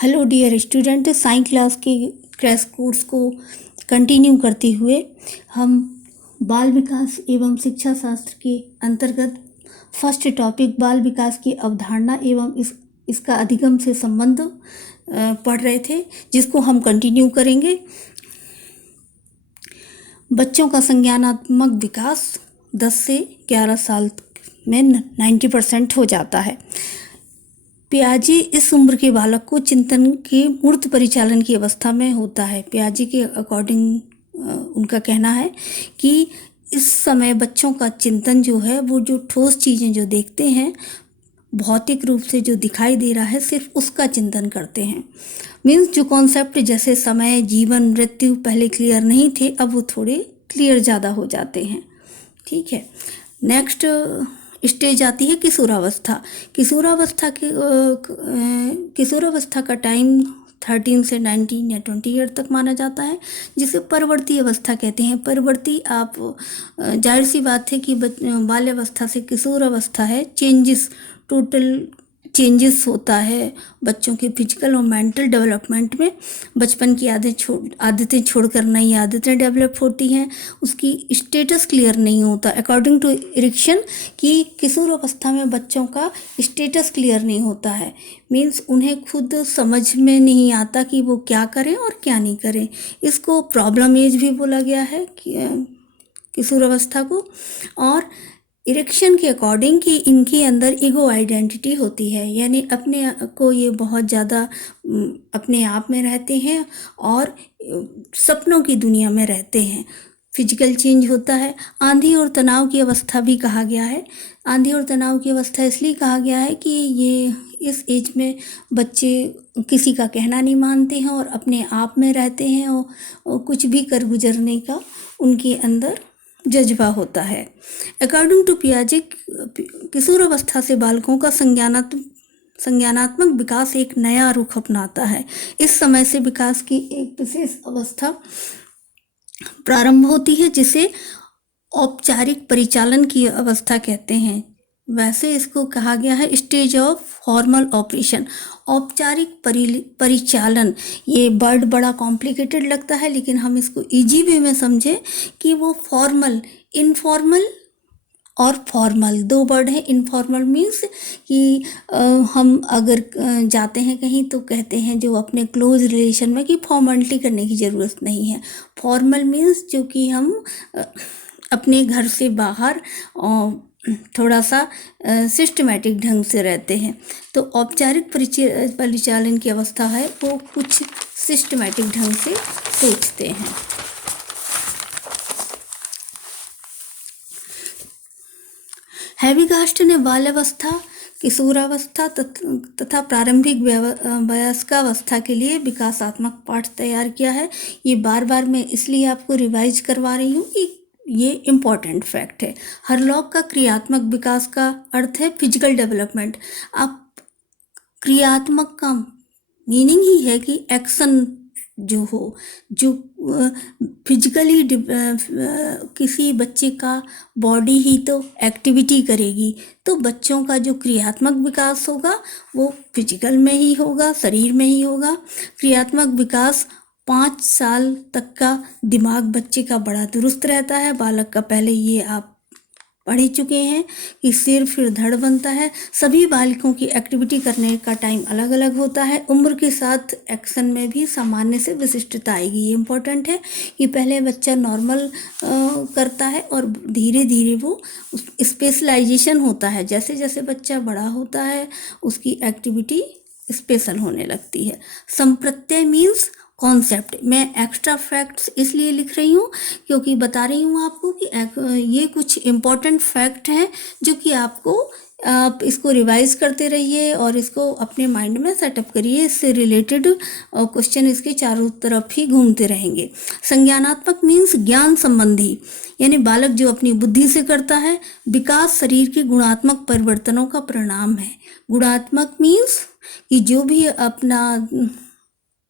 Hello dear student, science class के crash course को continue करते हुए हम बाल विकास एवं शिक्षा शास्त्र के अंतर्गत फर्स्ट टॉपिक बाल विकास की अवधारणा एवं इसका अधिगम से संबंध पढ़ रहे थे, जिसको हम कंटिन्यू करेंगे। बच्चों का संज्ञानात्मक विकास 10 से 11 साल में 90% हो जाता है। पियाजे इस उम्र के बालक को चिंतन के मूर्त परिचालन की अवस्था में होता है। पियाजे के अकॉर्डिंग उनका कहना है कि इस समय बच्चों का चिंतन जो है, वो जो ठोस चीज़ें जो देखते हैं, भौतिक रूप से जो दिखाई दे रहा है, सिर्फ उसका चिंतन करते हैं। मीन्स जो कॉन्सेप्ट जैसे समय, जीवन, मृत्यु पहले क्लियर नहीं थे, अब वो थोड़े क्लियर ज़्यादा हो जाते हैं। ठीक है, नेक्स्ट स्टेज आती है किशोरावस्था। किशोरावस्था का टाइम 13 से 19 या 20 ईयर तक माना जाता है, जिसे परवर्ती अवस्था कहते हैं। परवर्ती, आप जाहिर सी बात है कि बाल्यावस्था से किशोरावस्था है, टोटल चेंजेस होता है बच्चों के फिजिकल और मेंटल डेवलपमेंट में। बचपन की आदतें छोड़कर नई आदतें डेवलप होती हैं, उसकी स्टेटस क्लियर नहीं होता। अकॉर्डिंग टू इरिक्शन कि किशोरावस्था में बच्चों का स्टेटस क्लियर नहीं होता है, मीन्स उन्हें खुद समझ में नहीं आता कि वो क्या करें और क्या नहीं करें। इसको प्रॉब्लम एज भी बोला गया है किशोरावस्था को। और इरेक्शन के अकॉर्डिंग कि इनके अंदर ईगो आइडेंटिटी होती है, यानी अपने को ये बहुत ज़्यादा अपने आप में रहते हैं और सपनों की दुनिया में रहते हैं। फिजिकल चेंज होता है। आंधी और तनाव की अवस्था भी कहा गया है। आंधी और तनाव की अवस्था इसलिए कहा गया है कि ये इस एज में बच्चे किसी का कहना नहीं मानते हैं और अपने आप में रहते हैं और कुछ भी कर गुजरने का उनके अंदर जज्बा होता है। अकॉर्डिंग टू पियाजे, किशोरावस्था से बालकों का संज्ञानात्मक विकास एक नया रुख अपनाता है। इस समय से विकास की एक विशेष अवस्था प्रारंभ होती है, जिसे औपचारिक परिचालन की अवस्था कहते हैं। वैसे इसको कहा गया है स्टेज ऑफ फॉर्मल ऑपरेशन, औपचारिक परिचालन। ये वर्ड बड़ा कॉम्प्लिकेटेड लगता है, लेकिन हम इसको इजी वे में समझें कि वो फॉर्मल, इनफॉर्मल और फॉर्मल दो वर्ड हैं। इनफॉर्मल मीन्स कि हम अगर जाते हैं कहीं तो कहते हैं जो अपने क्लोज रिलेशन में, कि फॉर्मेलिटी करने की ज़रूरत नहीं है। फॉर्मल मीन्स जो कि हम अपने घर से बाहर थोड़ा सा सिस्टमेटिक ढंग से रहते हैं। तो औपचारिक परिचालन की अवस्था है, वो कुछ सिस्टमेटिक ढंग से सोचते हैं। हैविगास्ट ने बाल्यावस्था, किशोरावस्था तथा प्रारंभिक वयस्कावस्था के लिए विकासात्मक पाठ तैयार किया है। ये बार बार मैं इसलिए आपको रिवाइज करवा रही हूँ कि ये इम्पॉर्टेंट फैक्ट है। हरलॉक का क्रियात्मक विकास का अर्थ है फिजिकल डेवलपमेंट। आप क्रियात्मक का मीनिंग ही है कि एक्शन जो हो, जो फिजिकली किसी बच्चे का बॉडी ही तो एक्टिविटी करेगी, तो बच्चों का जो क्रियात्मक विकास होगा वो फिजिकल में ही होगा, शरीर में ही होगा। क्रियात्मक विकास 5 साल तक का दिमाग बच्चे का बड़ा दुरुस्त रहता है। बालक का पहले ये आप पढ़ ही चुके हैं कि सिर फिर धड़ बनता है। सभी बालकों की एक्टिविटी करने का टाइम अलग अलग होता है। उम्र के साथ एक्शन में भी सामान्य से विशिष्टता आएगी। ये इम्पोर्टेंट है कि पहले बच्चा नॉर्मल करता है और धीरे धीरे वो स्पेशलाइजेशन होता है। जैसे जैसे बच्चा बड़ा होता है उसकी एक्टिविटी स्पेशल होने लगती है। संप्रत्यय मीन्स कॉन्सेप्ट। मैं एक्स्ट्रा फैक्ट्स इसलिए लिख रही हूँ क्योंकि बता रही हूँ आपको कि ये कुछ इम्पॉर्टेंट फैक्ट हैं जो कि आप इसको रिवाइज करते रहिए और इसको अपने माइंड में सेटअप करिए। इससे रिलेटेड क्वेश्चन इसके चारों तरफ ही घूमते रहेंगे। संज्ञानात्मक मीन्स ज्ञान संबंधी, यानी बालक जो अपनी बुद्धि से करता है। विकास शरीर के गुणात्मक परिवर्तनों का परिणाम है। गुणात्मक मीन्स कि जो भी अपना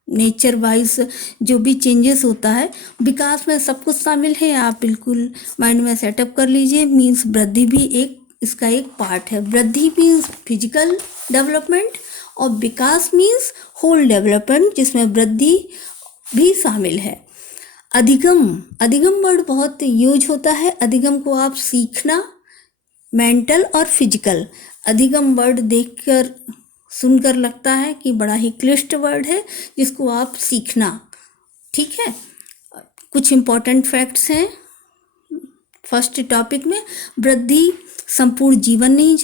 नेचर वाइज जो भी चेंजेस होता है, विकास में सब कुछ शामिल है। आप बिल्कुल माइंड में सेटअप कर लीजिए। मीन्स वृद्धि भी इसका एक पार्ट है। वृद्धि मीन्स फिजिकल डेवलपमेंट और विकास मीन्स होल डेवलपमेंट, जिसमें वृद्धि भी शामिल है। अधिगम वर्ड बहुत यूज होता है। अधिगम को आप सीखना, मेंटल और फिजिकल। अधिगम वर्ड देखकर सुनकर लगता है कि बड़ा ही क्लिष्ट वर्ड है जिसको आप सीखना, ठीक है। कुछ इंपॉर्टेंट फैक्ट्स हैं फर्स्ट टॉपिक में। वृद्धि संपूर्ण जीवन नहीं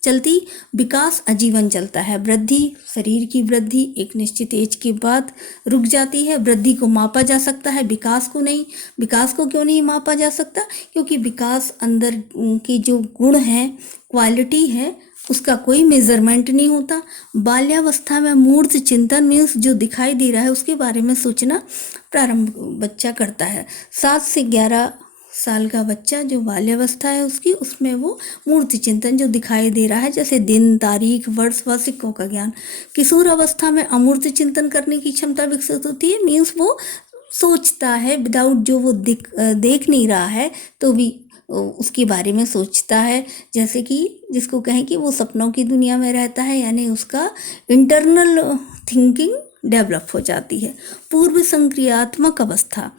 चलती, विकास आजीवन चलता है। वृद्धि, शरीर की वृद्धि एक निश्चित एज के बाद रुक जाती है। वृद्धि को मापा जा सकता है, विकास को नहीं। विकास को क्यों नहीं मापा जा सकता? क्योंकि विकास अंदर के जो गुण हैं, क्वालिटी है, उसका कोई मेजरमेंट नहीं होता। बाल्यावस्था में मूर्त चिंतन मीन्स जो दिखाई दे रहा है उसके बारे में सोचना प्रारंभ बच्चा करता है। 7 से 11 साल का बच्चा जो बाल्यावस्था है उसकी, उसमें वो मूर्ति चिंतन जो दिखाई दे रहा है, जैसे दिन, तारीख, वर्ष व सिक्कों का ज्ञान। किशोर अवस्था में अमूर्त चिंतन करने की क्षमता विकसित होती है, मीन्स वो सोचता है विदाउट, जो वो देख नहीं रहा है तो भी उसके बारे में सोचता है, जैसे कि जिसको कहें कि वो सपनों की दुनिया में रहता है, यानी उसका इंटरनल थिंकिंग डेवलप हो जाती है। पूर्व संक्रियात्मक अवस्था।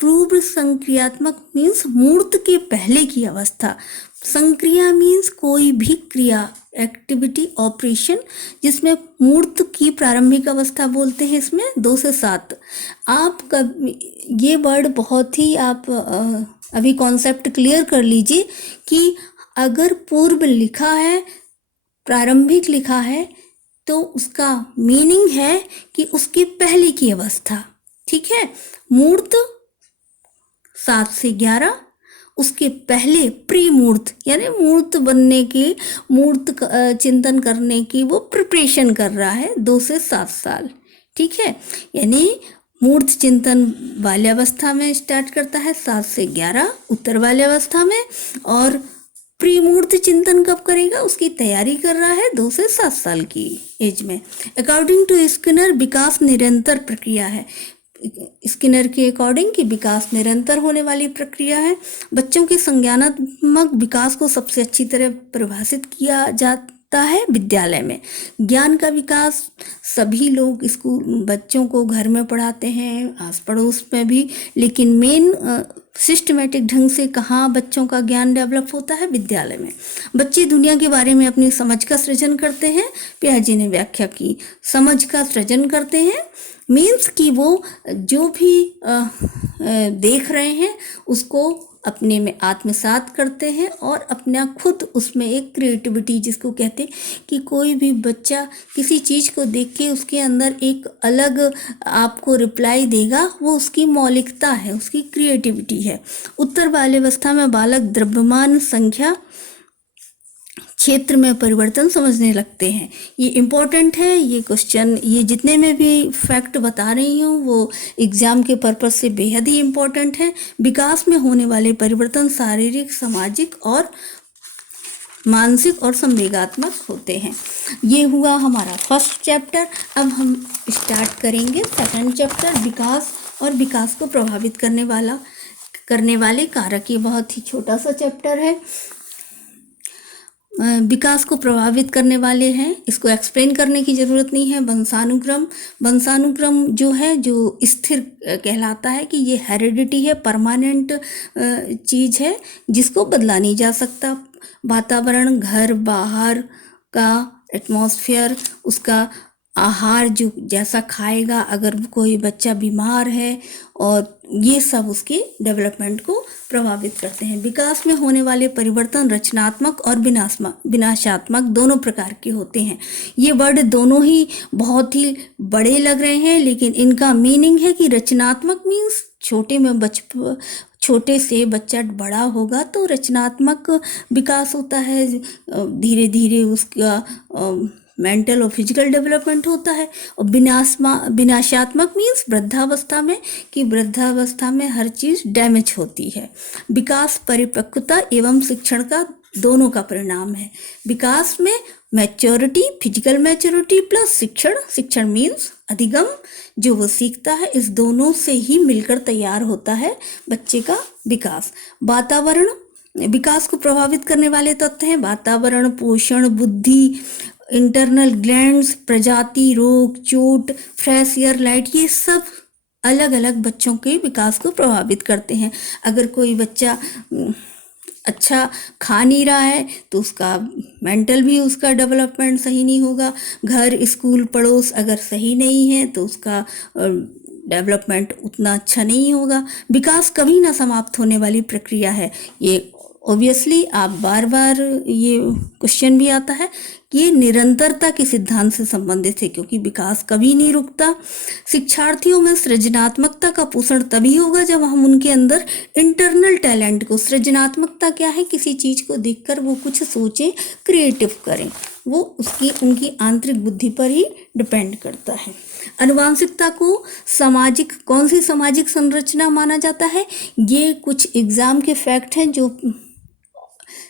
पूर्व संक्रियात्मक मीन्स मूर्त के पहले की अवस्था। संक्रिया मीन्स कोई भी क्रिया, एक्टिविटी, ऑपरेशन, जिसमें मूर्त की प्रारंभिक अवस्था बोलते हैं इसमें 2 से 7। आप ये वर्ड बहुत ही आप अभी कॉन्सेप्ट क्लियर कर लीजिए कि अगर पूर्व लिखा है, प्रारंभिक लिखा है, तो उसका मीनिंग है कि उसके पहले की अवस्था, ठीक है। मूर्त 7 से 11, उसके पहले प्री मूर्त, यानी मूर्त बनने की, मूर्त चिंतन करने की वो प्रिपरेशन कर रहा है 2 से 7 साल, ठीक है। यानी मूर्त चिंतन बाल्यावस्था में स्टार्ट करता है 7 से 11 उत्तर बाल्यावस्था में, और प्री मूर्त चिंतन कब करेगा, उसकी तैयारी कर रहा है 2 से 7 साल की एज में। अकॉर्डिंग टू स्किनर, विकास निरंतर प्रक्रिया है। स्किनर के अकॉर्डिंग कि विकास निरंतर होने वाली प्रक्रिया है। बच्चों के संज्ञानात्मक विकास को सबसे अच्छी तरह परिभाषित किया जाता है विद्यालय में। ज्ञान का विकास सभी लोग स्कूल बच्चों को घर में पढ़ाते हैं, आस पड़ोस में भी, लेकिन मेन सिस्टमेटिक ढंग से कहाँ बच्चों का ज्ञान डेवलप होता है, विद्यालय में। बच्चे दुनिया के बारे में अपनी समझ का सृजन करते हैं। पियाजे ने व्याख्या की, समझ का सृजन करते हैं मीन्स कि वो जो भी देख रहे हैं उसको अपने में आत्मसात करते हैं और अपना खुद उसमें एक क्रिएटिविटी, जिसको कहते हैं कि कोई भी बच्चा किसी चीज़ को देख के उसके अंदर एक अलग आपको रिप्लाई देगा, वो उसकी मौलिकता है, उसकी क्रिएटिविटी है। उत्तर बाल्यावस्था में बालक द्रव्यमान संख्या क्षेत्र में परिवर्तन समझने लगते हैं। ये इम्पोर्टेंट है, ये क्वेश्चन, ये जितने में भी फैक्ट बता रही हूँ वो एग्जाम के पर्पस से बेहद ही इम्पोर्टेंट है। विकास में होने वाले परिवर्तन शारीरिक, सामाजिक और मानसिक और संवेगात्मक होते हैं। ये हुआ हमारा फर्स्ट चैप्टर। अब हम स्टार्ट करेंगे सेकंड चैप्टर, विकास और विकास को प्रभावित करने वाले कारक। ये बहुत ही छोटा सा चैप्टर है। विकास को प्रभावित करने वाले हैं, इसको एक्सप्लेन करने की ज़रूरत नहीं है। वंशानुक्रम जो है, जो स्थिर कहलाता है कि ये हेरिडिटी है, परमानेंट चीज़ है जिसको बदला नहीं जा सकता। वातावरण, घर बाहर का एटमॉस्फेयर, उसका आहार जो जैसा खाएगा, अगर कोई बच्चा बीमार है, और ये सब उसके डेवलपमेंट को प्रभावित करते हैं। विकास में होने वाले परिवर्तन रचनात्मक और विनाशात्मक दोनों प्रकार के होते हैं। ये वर्ड दोनों ही बहुत ही बड़े लग रहे हैं, लेकिन इनका मीनिंग है कि रचनात्मक मीन्स छोटे से बच्चा बड़ा होगा तो रचनात्मक विकास होता है, धीरे धीरे उसका मेंटल और फिजिकल डेवलपमेंट होता है। और विनाशात्मक मीन्स वृद्धावस्था में, कि वृद्धावस्था में हर चीज़ डैमेज होती है। विकास परिपक्वता एवं शिक्षण का दोनों का परिणाम है। विकास में मैच्योरिटी, फिजिकल मैच्योरिटी प्लस शिक्षण मीन्स अधिगम, जो वो सीखता है, इस दोनों से ही मिलकर तैयार होता है बच्चे का विकास। वातावरण विकास को प्रभावित करने वाले तत्व हैं। वातावरण, पोषण, बुद्धि, इंटरनल ग्लैंड्स, प्रजाति, रोग, चोट, फ्रेश एयर, लाइट, ये सब अलग अलग बच्चों के विकास को प्रभावित करते हैं। अगर कोई बच्चा अच्छा खा नहीं रहा है तो उसका मेंटल भी उसका डेवलपमेंट सही नहीं होगा। घर, स्कूल, पड़ोस अगर सही नहीं है तो उसका डेवलपमेंट उतना अच्छा नहीं होगा। विकास कभी ना समाप्त होने वाली प्रक्रिया है। ये ऑब्वियसली आप बार बार ये क्वेश्चन भी आता है कि ये निरंतरता के सिद्धांत से संबंधित है, क्योंकि विकास कभी नहीं रुकता। शिक्षार्थियों में सृजनात्मकता का पोषण तभी होगा जब हम उनके अंदर इंटरनल टैलेंट को, सृजनात्मकता क्या है, किसी चीज को देखकर वो कुछ सोचें, क्रिएटिव करें, वो उनकी आंतरिक बुद्धि पर ही डिपेंड करता है। अनुवांशिकता को सामाजिक, कौन सी सामाजिक संरचना माना जाता है? ये कुछ एग्जाम के फैक्ट हैं जो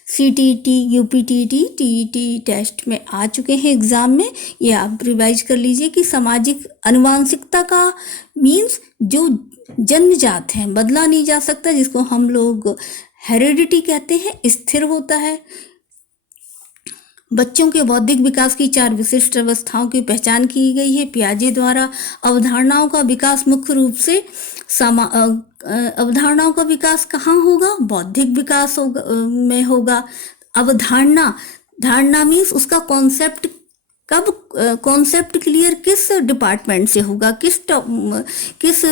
CTET, UPTT, TET टेस्ट में आ चुके हैं एग्जाम में। ये आप रिवाइज कर लीजिए कि सामाजिक अनुवांशिकता का मीन्स जो जन्मजात है, बदला नहीं जा सकता, जिसको हम लोग हेरिडिटी कहते हैं, स्थिर होता है। बच्चों के बौद्धिक विकास की 4 विशिष्ट अवस्थाओं की पहचान की गई है पियाजे द्वारा। अवधारणाओं का विकास मुख्य रूप से अवधारणाओं का विकास कहाँ होगा? बौद्धिक विकास में होगा। धारणा मीन्स उसका कॉन्सेप्ट, कब कॉन्सेप्ट क्लियर किस डिपार्टमेंट से होगा, किस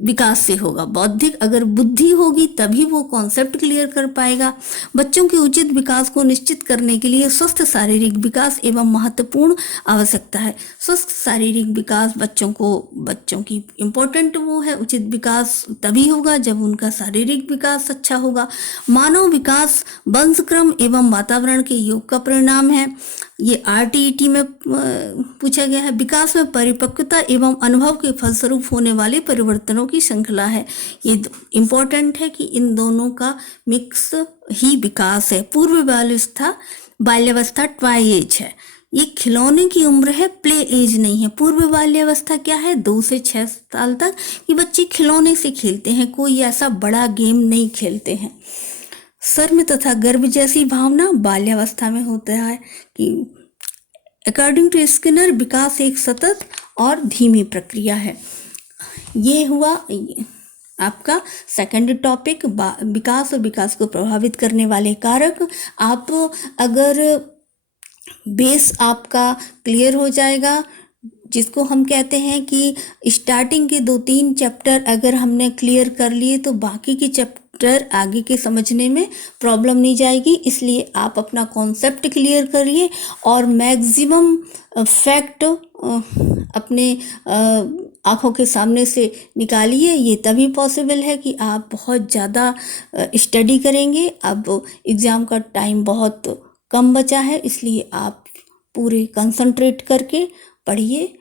विकास से होगा? बौद्धिक, अगर बुद्धि होगी तभी वो कॉन्सेप्ट क्लियर कर पाएगा। बच्चों के उचित विकास को निश्चित करने के लिए स्वस्थ शारीरिक विकास एवं महत्वपूर्ण आवश्यकता है। स्वस्थ शारीरिक विकास बच्चों की इम्पोर्टेंट वो है, उचित विकास तभी होगा जब उनका शारीरिक विकास अच्छा होगा। मानव विकास वंशक्रम एवं वातावरण के योग का परिणाम है। ये RTET में पूछा गया है। विकास में परिपक्वता एवं अनुभव के फलस्वरूप होने वाले परिवर्तनों की श्रृंखला है। ये इम्पोर्टेंट है कि इन दोनों का मिक्स ही विकास है। पूर्व बाल्यावस्था ट्वाई एज है। ये खिलौने की उम्र है, प्ले एज नहीं है। पूर्व बाल्यावस्था क्या है? 2 से 6 साल तक ये बच्चे खिलौने से खेलते हैं, कोई ऐसा बड़ा गेम नहीं खेलते हैं। शर्म तथा गर्व जैसी भावना बाल्यावस्था में होता है कि अकॉर्डिंग टू स्किनर विकास एक सतत और धीमी प्रक्रिया है। ये हुआ आपका सेकंड टॉपिक, विकास और विकास को प्रभावित करने वाले कारक। आप अगर बेस आपका क्लियर हो जाएगा, जिसको हम कहते हैं कि स्टार्टिंग के 2-3 चैप्टर अगर हमने क्लियर कर लिए तो बाकी के चैप्टर आगे के समझने में प्रॉब्लम नहीं जाएगी। इसलिए आप अपना कॉन्सेप्ट क्लियर करिए और मैक्सिमम फैक्ट अपने आँखों के सामने से निकालिए। ये तभी पॉसिबल है कि आप बहुत ज़्यादा स्टडी करेंगे। अब एग्ज़ाम का टाइम बहुत कम बचा है, इसलिए आप पूरे कंसंट्रेट करके पढ़िए